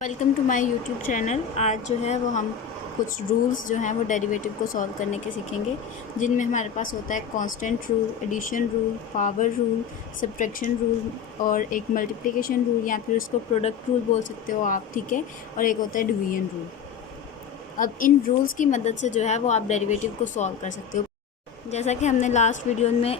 Welcome to my YouTube channel. आज जो है वो हम कुछ रूल्स जो हैं वो डेरिवेटिव को सॉल्व करने के सीखेंगे, जिनमें हमारे पास होता है constant rule, addition rule, power rule, subtraction rule और एक मल्टीप्लिकेशन रूल या फिर उसको प्रोडक्ट रूल बोल सकते हो आप, ठीक है। और एक होता है डिवीजन रूल। अब इन रूल्स की मदद से जो है वो आप डेरिवेटिव को सॉल्व कर सकते हो। जैसा कि हमने लास्ट वीडियो में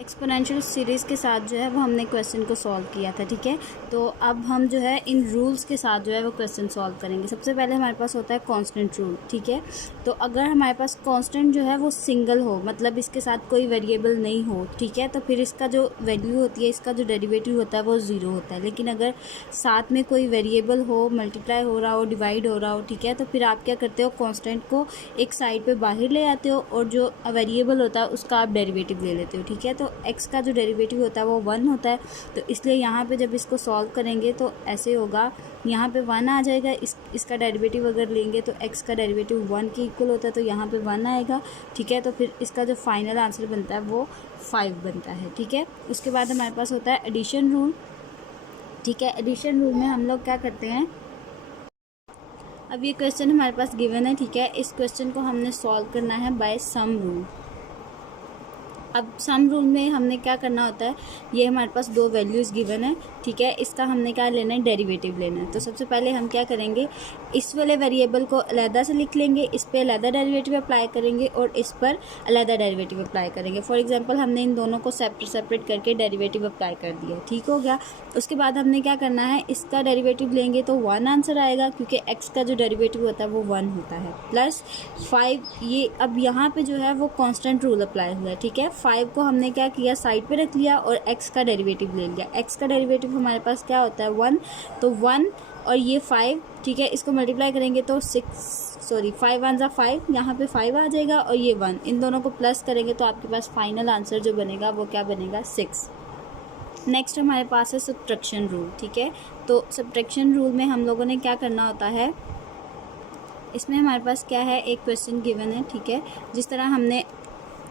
एक्सपोनेंशियल सीरीज़ के साथ जो है वो हमने क्वेश्चन को सॉल्व किया था, ठीक है। तो अब हम जो है इन रूल्स के साथ जो है वो क्वेश्चन सॉल्व करेंगे। सबसे पहले हमारे पास होता है कांस्टेंट रूल, ठीक है। तो अगर हमारे पास कांस्टेंट जो है वो सिंगल हो, मतलब इसके साथ कोई वेरिएबल नहीं हो, ठीक है, तो फिर इसका जो वैल्यू होती है, इसका जो डेरिवेटिव होता है वो ज़ीरो होता है। लेकिन अगर साथ में कोई वेरिएबल हो, मल्टीप्लाई हो रहा हो, डिवाइड हो रहा हो, ठीक है, तो फिर आप क्या करते हो, कांस्टेंट को एक साइड पे बाहर ले आते हो और जो वेरिएबल होता है उसका आप डेरिवेटिव ले लेते हो, ठीक है। तो x का जो डेरिवेटिव होता है वो 1 होता है। तो इसलिए यहाँ पे जब इसको सॉल्व करेंगे तो ऐसे होगा, यहाँ पे 1 आ जाएगा। इसका डेरिवेटिव अगर लेंगे तो x का डेरिवेटिव 1 के इक्वल होता है, तो यहाँ पे 1 आएगा, ठीक है। तो फिर इसका जो फाइनल आंसर बनता है वो 5 बनता है, ठीक है। उसके बाद हमारे पास होता है एडिशन रूल, ठीक है। एडिशन रूल में हम लोग क्या करते हैं, अब ये क्वेश्चन हमारे पास गिवन है, ठीक है। इस क्वेश्चन को हमने सॉल्व करना है बाय सम रूल। अब सम रूल में हमने क्या करना होता है, ये हमारे पास दो वैल्यूज़ गिवन है, ठीक है। इसका हमने क्या लेना है, डेरिवेटिव लेना है। तो सबसे पहले हम क्या करेंगे, इस वाले वेरिएबल को अलहदा से लिख लेंगे, इस पर अलहदा डेरिवेटिव अप्लाई करेंगे और इस पर अलहदा डेरिवेटिव अप्लाई करेंगे। फॉर एग्जांपल हमने इन दोनों को सेपरेट करके डेरिवेटिव अप्लाई कर दिया, ठीक हो गया। उसके बाद हमने क्या करना है, इसका डेरिवेटिव लेंगे तो 1 आंसर आएगा, क्योंकि x का जो डेरिवेटिव होता है वो 1 होता है, प्लस 5। ये अब यहाँ पे जो है वो कांस्टेंट रूल अप्लाई हुआ है, ठीक है। 5 को हमने क्या किया, साइड पे रख लिया और x का डेरिवेटिव ले लिया। x का डेरिवेटिव हमारे पास क्या होता है, 1। तो 1 और ये 5, ठीक है, इसको मल्टीप्लाई करेंगे तो 5 1 जा 5, यहाँ पे 5 आ जाएगा और ये 1, इन दोनों को प्लस करेंगे तो आपके पास फाइनल आंसर जो बनेगा वो क्या बनेगा, 6। नेक्स्ट हमारे पास है सब्ट्रैक्शन रूल, ठीक है। तो सब्ट्रैक्शन रूल में हम लोगों ने क्या करना होता है, इसमें हमारे पास क्या है, एक क्वेश्चन गिवन है, ठीक है। जिस तरह हमने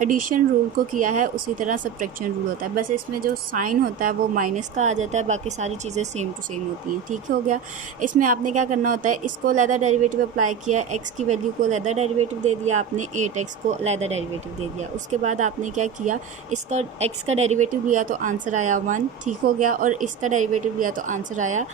एडिशन रूल को किया है उसी तरह सब्ट्रैक्शन रूल होता है, बस इसमें जो साइन होता है वो माइनस का आ जाता है, बाकी सारी चीज़ें सेम टू सेम होती हैं, ठीक हो गया। इसमें आपने क्या करना होता है, इसको अलहदा डेरिवेटिव अप्लाई किया, x की वैल्यू को अलहदा डेरिवेटिव दे दिया आपने, 8x को अलहदा डेरिवेटिव दे दिया। उसके बाद आपने क्या किया, इसका x का डेरिवेटिव लिया तो आंसर आया 1, ठीक हो गया, और इसका डेरिवेटिव लिया तो आंसर आया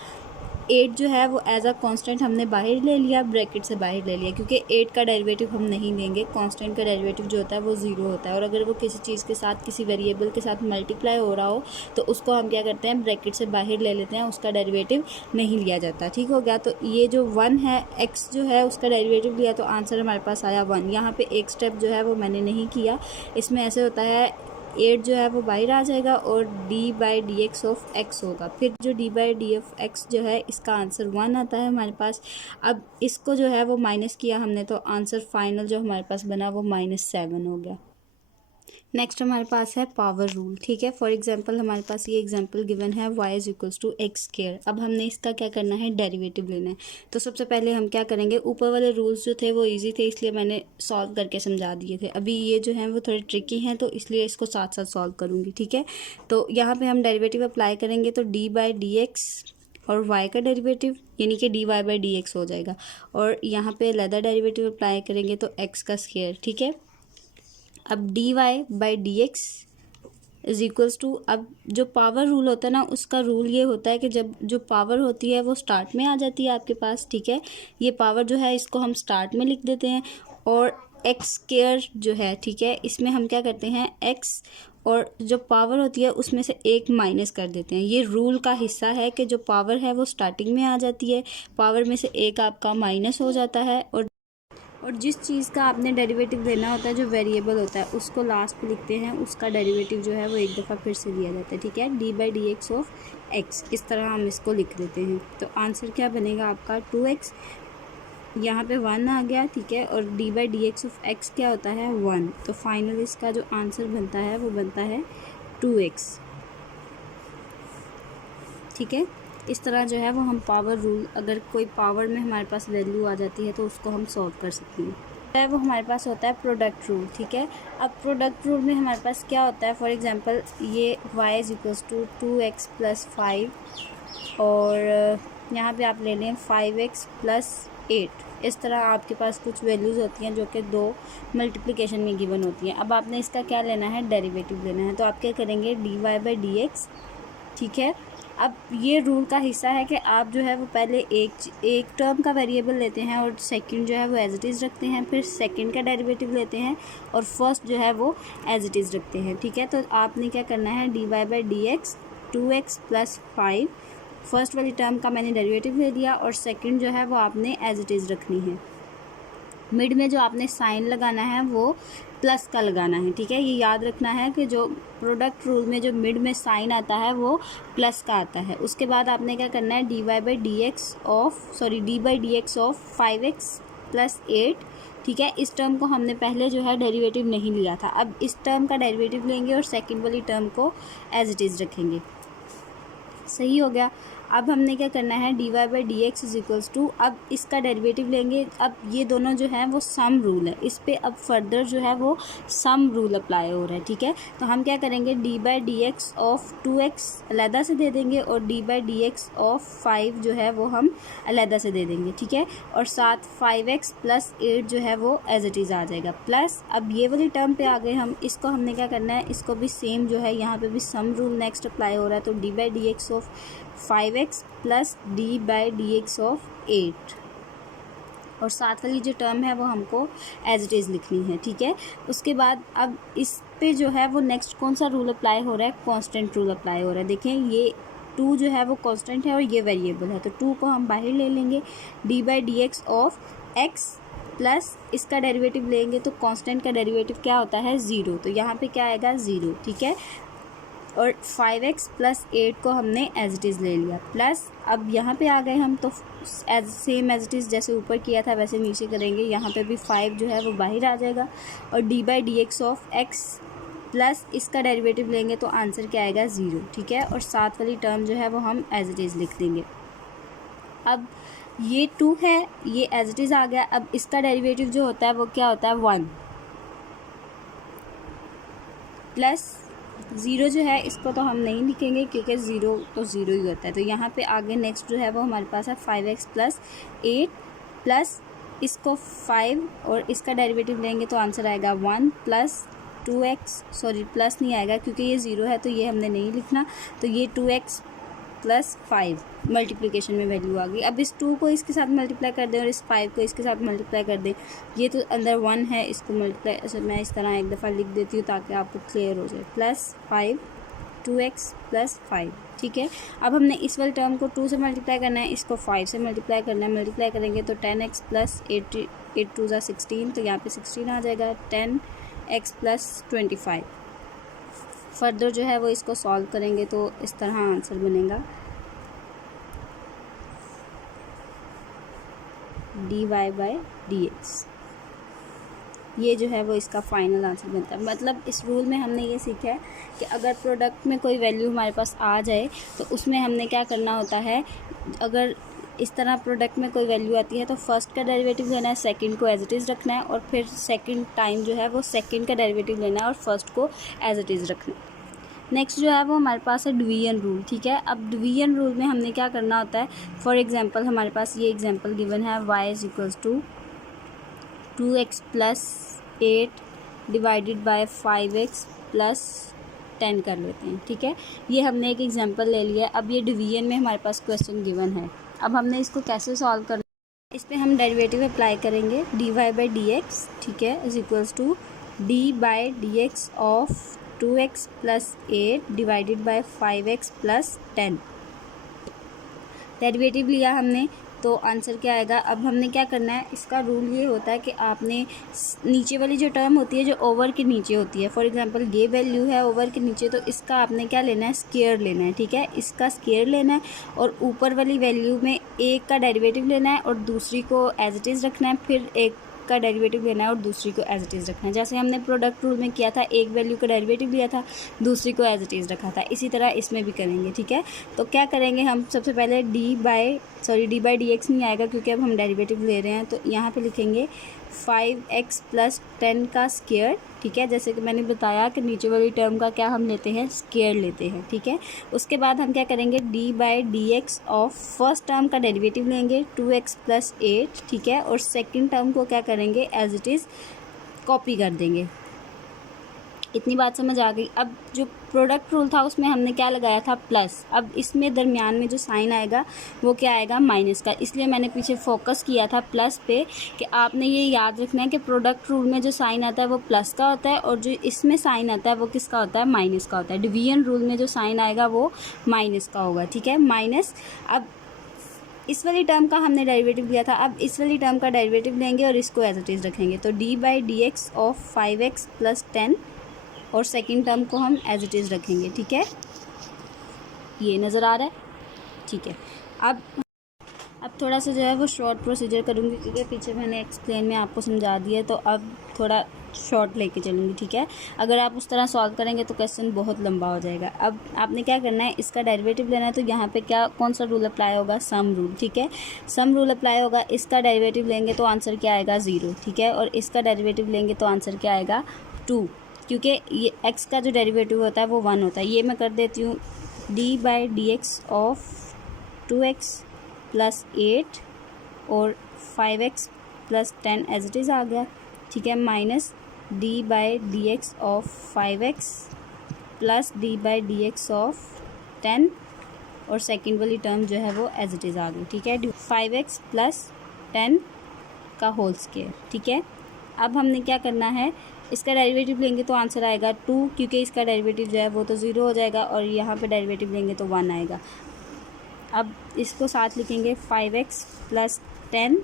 8। जो है वो एज अ कांस्टेंट हमने बाहर ले लिया, ब्रैकेट से बाहर ले लिया, क्योंकि 8 का डेरिवेटिव हम नहीं लेंगे। कांस्टेंट का डेरिवेटिव जो होता है वो 0 होता है, और अगर वो किसी चीज़ के साथ, किसी वेरिएबल के साथ मल्टीप्लाई हो रहा हो तो उसको हम क्या करते हैं, ब्रैकेट से बाहर ले लेते हैं, उसका डेरिवेटिव नहीं लिया जाता, ठीक हो गया। तो ये जो 1 है, x जो है उसका डेरिवेटिव लिया तो आंसर हमारे पास आया 1। यहाँ पर एक स्टेप जो है वो मैंने नहीं किया, इसमें ऐसे होता है 8 जो है वो बाहर आ जाएगा और d/dx ऑफ x होगा। फिर जो d/d ऑफ x जो है इसका आंसर 1 आता है हमारे पास। अब इसको जो है वो माइनस किया हमने तो आंसर फाइनल जो हमारे पास बना वो -7 हो गया। नेक्स्ट हमारे पास है पावर रूल, ठीक है। फॉर एग्जांपल हमारे पास ये एग्जांपल गिवन है y = x²। अब हमने इसका क्या करना है, डेरिवेटिव लेना है। तो सबसे पहले हम क्या करेंगे, ऊपर वाले रूल्स जो थे वो इजी थे, इसलिए मैंने सॉल्व करके समझा दिए थे। अभी ये जो हैं वो थोड़े ट्रिकी हैं, तो इसलिए इसको साथ साथ सॉल्व करूँगी, ठीक है। तो यहाँ पर हम डेरिवेटिव अप्लाई करेंगे तो d/dx और y का डेरिवेटिव यानी कि dy/dx हो जाएगा, और यहाँ पे अलहदा डेरिवेटिव अप्लाई करेंगे तो x का स्क्वायर, ठीक है। अब dy/dx = अब जो पावर रूल होता है ना, उसका रूल ये होता है कि जब जो पावर होती है वो स्टार्ट में आ जाती है आपके पास, ठीक है। ये पावर जो है इसको हम स्टार्ट में लिख देते हैं, और x² जो है, ठीक है, इसमें हम क्या करते हैं, x और जो पावर होती है उसमें से एक माइनस कर देते हैं। ये रूल का हिस्सा है कि जो पावर है वो स्टार्टिंग में आ जाती है, पावर में से एक आपका माइनस हो जाता है, और जिस चीज़ का आपने डेरिवेटिव लेना होता है, जो वेरिएबल होता है, उसको लास्ट पे लिखते हैं, उसका डेरिवेटिव जो है वो एक दफ़ा फिर से लिया जाता है, ठीक है। d/dx ऑफ x, इस तरह हम इसको लिख देते हैं। तो आंसर क्या बनेगा आपका, 2x। यहाँ पे 1 आ गया, ठीक है, और d/dx ऑफ x क्या होता है, 1। तो फाइनल इसका जो आंसर बनता है वो बनता है 2x, ठीक है। इस तरह जो है वो हम पावर रूल, अगर कोई पावर में हमारे पास वैल्यू आ जाती है तो उसको हम सॉल्व कर सकते हैं। वो हमारे पास होता है प्रोडक्ट रूल, ठीक है। अब प्रोडक्ट रूल में हमारे पास क्या होता है, फॉर एग्जांपल ये y = 2x + 5 और यहाँ पे आप ले लें 5x प्लस 8। इस तरह आपके पास कुछ वैल्यूज़ होती हैं जो कि 2 मल्टीप्लिकेशन में गिवन होती हैं। अब आपने इसका क्या लेना है, डेरिवेटिव लेना है। तो आप क्या करेंगे, dy/dx, ठीक है। अब ये रूल का हिस्सा है कि आप जो है वो पहले एक टर्म का वेरिएबल लेते हैं और सेकंड जो है वो एज इट इज़ रखते हैं, फिर सेकंड का डेरिवेटिव लेते हैं और फर्स्ट जो है वो एज इट इज़ रखते हैं, ठीक है। तो आपने क्या करना है, dy/dx 2x + 5, फर्स्ट वाली टर्म का मैंने डेरिवेटिव ले लिया और सेकंड जो है वो आपने एज इट इज़ रखनी है। मिड में जो आपने साइन लगाना है वो प्लस का लगाना है, ठीक है। ये याद रखना है कि जो प्रोडक्ट रूल में जो मिड में साइन आता है वो प्लस का आता है। उसके बाद आपने क्या करना है, dy/dx ऑफ 5x + 8, ठीक है। इस टर्म को हमने पहले जो है डेरिवेटिव नहीं लिया था, अब इस टर्म का डेरिवेटिव लेंगे और सेकंड वाली टर्म को एज इट इज़ रखेंगे। सही हो गया। अब हमने क्या करना है, dy/dx = अब इसका डेरिवेटिव लेंगे। अब ये दोनों जो है वो सम रूल है, इस पे अब फर्दर जो है वो सम रूल अप्लाई हो रहा है, ठीक है। तो हम क्या करेंगे, dy/dx ऑफ 2x अलहदा से दे देंगे और dy/dx ऑफ 5 जो है वो हम अलहदा से दे देंगे, ठीक है। और साथ 5x + 8 जो है वो एज इट इज़ आ जाएगा, प्लस अब ये वाली टर्म पे आ गए हम। इसको हमने क्या करना है, इसको भी सेम जो है यहाँ पे भी सम रूल नेक्स्ट अप्लाई हो रहा है। तो dy/dx of 5x + d/dx of 8 और साथ वाली जो टर्म है वो हमको एज इट इज़ लिखनी है, ठीक है। उसके बाद अब इस पे जो है वो नेक्स्ट कौन सा रूल अप्लाई हो रहा है, कांस्टेंट रूल अप्लाई हो रहा है। देखें ये 2 जो है वो कांस्टेंट है और ये वेरिएबल है, तो 2 को हम बाहर ले लेंगे। d/dx ऑफ x प्लस इसका डेरिवेटिव लेंगे तो कांस्टेंट का डेरिवेटिव क्या होता है, 0, तो यहाँ पे क्या आएगा, 0, ठीक है। और 5x + 8 को हमने एज इट इज़ ले लिया, प्लस अब यहाँ पे आ गए हम, तो सेम एज इट इज़ जैसे ऊपर किया था वैसे नीचे करेंगे। यहाँ पे भी 5 जो है वो बाहर आ जाएगा और d/dx ऑफ x प्लस इसका डेरिवेटिव लेंगे तो आंसर क्या आएगा, 0, ठीक है। और साथ वाली टर्म जो है वो हम एज इट इज़ लिख देंगे। अब ये 2 है, ये एज इट इज़ आ गया। अब इसका डेरिवेटिव जो होता है वो क्या होता है, 1 प्लस 0 जो है इसको तो हम नहीं लिखेंगे क्योंकि 0 तो 0 ही होता है। तो यहाँ पे आगे नेक्स्ट जो है वो हमारे पास है 5x + 8 प्लस इसको 5 और इसका डेरिवेटिव लेंगे तो आंसर आएगा 1 प्लस 2x, सॉरी प्लस नहीं आएगा क्योंकि ये 0 है तो ये हमने नहीं लिखना। तो ये 2x + 5 मल्टीप्लिकेशन में वैल्यू आ गई। अब इस 2 को इसके साथ मल्टीप्लाई कर दें और इस 5 को इसके साथ मल्टीप्लाई कर दें। ये तो अंदर 1 है, इसको मल्टीप्लाई मैं इस तरह एक दफ़ा लिख देती हूँ ताकि आपको क्लियर हो जाए। +5 2x + 5, ठीक है। अब हमने इस वाले टर्म को 2 से मल्टीप्लाई करना है, इसको 5 से मल्टीप्लाई करना है। मल्टीप्लाई करेंगे तो 10x + 8 2 = 16, तो यहाँ पे 16 आ जाएगा। 10x + 25 फर्दर जो है वो इसको सॉल्व करेंगे तो इस तरह आंसर बनेगा, dy/dx। ये जो है वो इसका फाइनल आंसर बनता है। मतलब इस रूल में हमने ये सीखा है कि अगर प्रोडक्ट में कोई वैल्यू हमारे पास आ जाए तो उसमें हमने क्या करना होता है, अगर इस तरह प्रोडक्ट में कोई वैल्यू आती है तो फर्स्ट का डेरिवेटिव लेना है, सेकंड को एज इट इज़ रखना है और फिर सेकंड टाइम जो है वो सेकंड का डेरिवेटिव लेना है और फर्स्ट को एज इट इज़ रखना है। नेक्स्ट जो है वो हमारे पास है डिवीजन रूल, ठीक है। अब डिवीजन रूल में हमने क्या करना होता है, फॉर एग्जांपल हमारे पास ये एग्जांपल गिवन है, y = 2x + 8 divided by 5x + 10 कर लेते हैं, ठीक है। ये हमने एक एग्जांपल ले लिया। अब ये डिवीजन में हमारे पास क्वेश्चन गिवन है। अब हमने इसको कैसे सॉल्व करना है, इस पर हम डेरिवेटिव अप्लाई करेंगे। dy/dx, ठीक है, = d/dx of 2x + 8 divided by 5x + 10। Derivative लिया हमने तो आंसर क्या आएगा। अब हमने क्या करना है, इसका रूल ये होता है कि आपने नीचे वाली जो टर्म होती है जो ओवर के नीचे होती है, फॉर एग्जांपल ये वैल्यू है ओवर के नीचे, तो इसका आपने क्या लेना है, स्क्वायर लेना है, ठीक है। इसका स्क्वायर लेना है और ऊपर वाली वैल्यू में एक का डेरिवेटिव लेना है और दूसरी को एज इट इज़ रखना है, फिर एक का डेरिवेटिव लेना है और दूसरी को एज इट इज़ रखना है। जैसे हमने प्रोडक्ट रूल में किया था, एक वैल्यू का डेरिवेटिव लिया था, दूसरी को एज इट इज़ रखा था, इसी तरह इसमें भी करेंगे, ठीक है। तो क्या करेंगे हम, सबसे पहले sorry D by D x नहीं आएगा क्योंकि अब हम डेरिवेटिव ले रहे हैं। तो यहाँ पे लिखेंगे 5x प्लस 10 का स्क्वायर, ठीक है। जैसे कि मैंने बताया कि नीचे वाली टर्म का क्या हम लेते हैं, स्क्वायर लेते हैं, ठीक है। उसके बाद हम क्या करेंगे, D by D X of first term का डेरिवेटिव लेंगे 2x प्लस 8, ठीक है। और सेकेंड टर्म को क्या करेंगे, एज इट इज़ कॉपी कर देंगे। इतनी बात समझ आ गई। अब जो प्रोडक्ट रूल था उसमें हमने क्या लगाया था, प्लस। अब इसमें दरमियान में जो साइन आएगा वो क्या आएगा, माइनस का। इसलिए मैंने पीछे फोकस किया था प्लस पे कि आपने ये याद रखना है कि प्रोडक्ट रूल में जो साइन आता है वो प्लस का होता है और जो इसमें साइन आता है वो किसका होता है, माइनस का होता है। डिवीजन रूल में जो साइन आएगा वो माइनस का होगा, ठीक है, माइनस। अब इस वाली टर्म का हमने डेरिवेटिव लिया था, अब इस वाली टर्म का डेरिवेटिव लेंगे और इसको एज इट इज़ रखेंगे। तो D by D X of 5x plus 10 और सेकेंड टर्म को हम एज इट इज़ रखेंगे, ठीक है। ये नज़र आ रहा है, ठीक है। अब थोड़ा सा जो है वो शॉर्ट प्रोसीजर करूँगी क्योंकि पीछे मैंने एक्सप्लेन में आपको समझा दिया है, तो अब थोड़ा शॉर्ट लेके चलूँगी, ठीक है। अगर आप उस तरह सॉल्व करेंगे तो क्वेश्चन बहुत लंबा हो जाएगा। अब आपने क्या करना है, इसका डेरिवेटिव लेना है। तो यहाँ पे क्या, कौन सा रूल अप्लाई होगा, सम रूल, ठीक है। सम रूल अप्लाई होगा। इसका डेरिवेटिव लेंगे तो आंसर क्या आएगा, 0, ठीक है। और इसका डेरिवेटिव लेंगे तो आंसर क्या आएगा, 2, क्योंकि ये x का जो डेरिवेटिव होता है वो 1 होता है। ये मैं कर देती हूँ, D by D X of 2x plus 8 और 5x plus 10 as it is आ गया, ठीक है, minus D by D X of 5x plus D by D X of 10 और सेकेंड वाली टर्म जो है वो एज इट इज़ आ गई, ठीक है, 5x प्लस 10 का होल स्क्वायर, ठीक है। अब हमने क्या करना है, इसका डेरिवेटिव लेंगे तो आंसर आएगा 2, क्योंकि इसका डेरिवेटिव जो है वो तो 0 हो जाएगा और यहाँ पे डेरिवेटिव लेंगे तो 1 आएगा। अब इसको साथ लिखेंगे 5x प्लस 10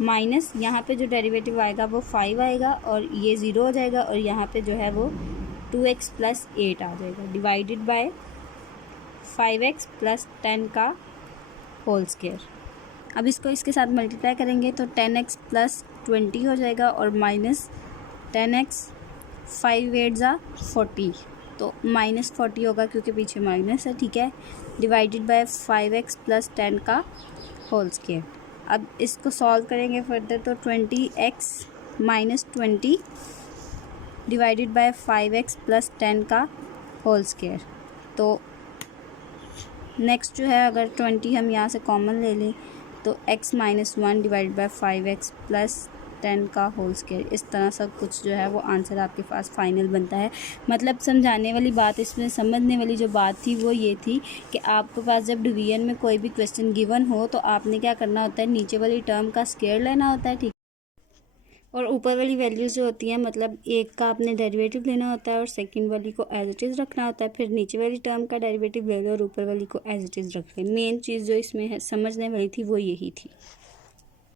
माइनस यहाँ पे जो डेरिवेटिव आएगा वो 5 आएगा और ये 0 हो जाएगा और यहाँ पे जो है वो 2x प्लस 8 आ जाएगा, डिवाइडेड बाय 5x प्लस 10 का होल स्क्वायर। अब इसको इसके साथ मल्टीप्लाई करेंगे तो 10x प्लस 20 हो जाएगा और माइनस 10x 5 8 ज़ा 40, तो माइनस 40 होगा क्योंकि पीछे माइनस है, ठीक है, डिवाइडेड बाय 5x प्लस 10 का होल स्क्वायर। अब इसको सॉल्व करेंगे फर्दर तो 20x minus 20 divided by 5x plus 10 का होल स्क्वायर। तो नेक्स्ट जो है, अगर 20 हम यहाँ से कॉमन ले लें तो x minus 1 divided by 5x plus 10 का होल स्क्वायर। इस तरह सब कुछ जो है वो आंसर आपके पास फाइनल बनता है। मतलब समझाने वाली बात, इसमें समझने वाली जो बात थी वो ये थी कि आपके पास जब डिवीजन में कोई भी क्वेश्चन गिवन हो तो आपने क्या करना होता है, नीचे वाली टर्म का स्क्वायर लेना होता है, ठीक, और ऊपर वाली वैल्यूज़ जो होती हैं, मतलब एक का आपने डेरिवेटिव लेना होता है और सेकंड वाली को एज इट इज़ रखना होता है। फिर नीचे वाली टर्म का डेरिवेटिव ले लो और ऊपर वाली को एज इट इज़ रख लें। मेन चीज़ जो इसमें है समझने वाली थी वो यही थी।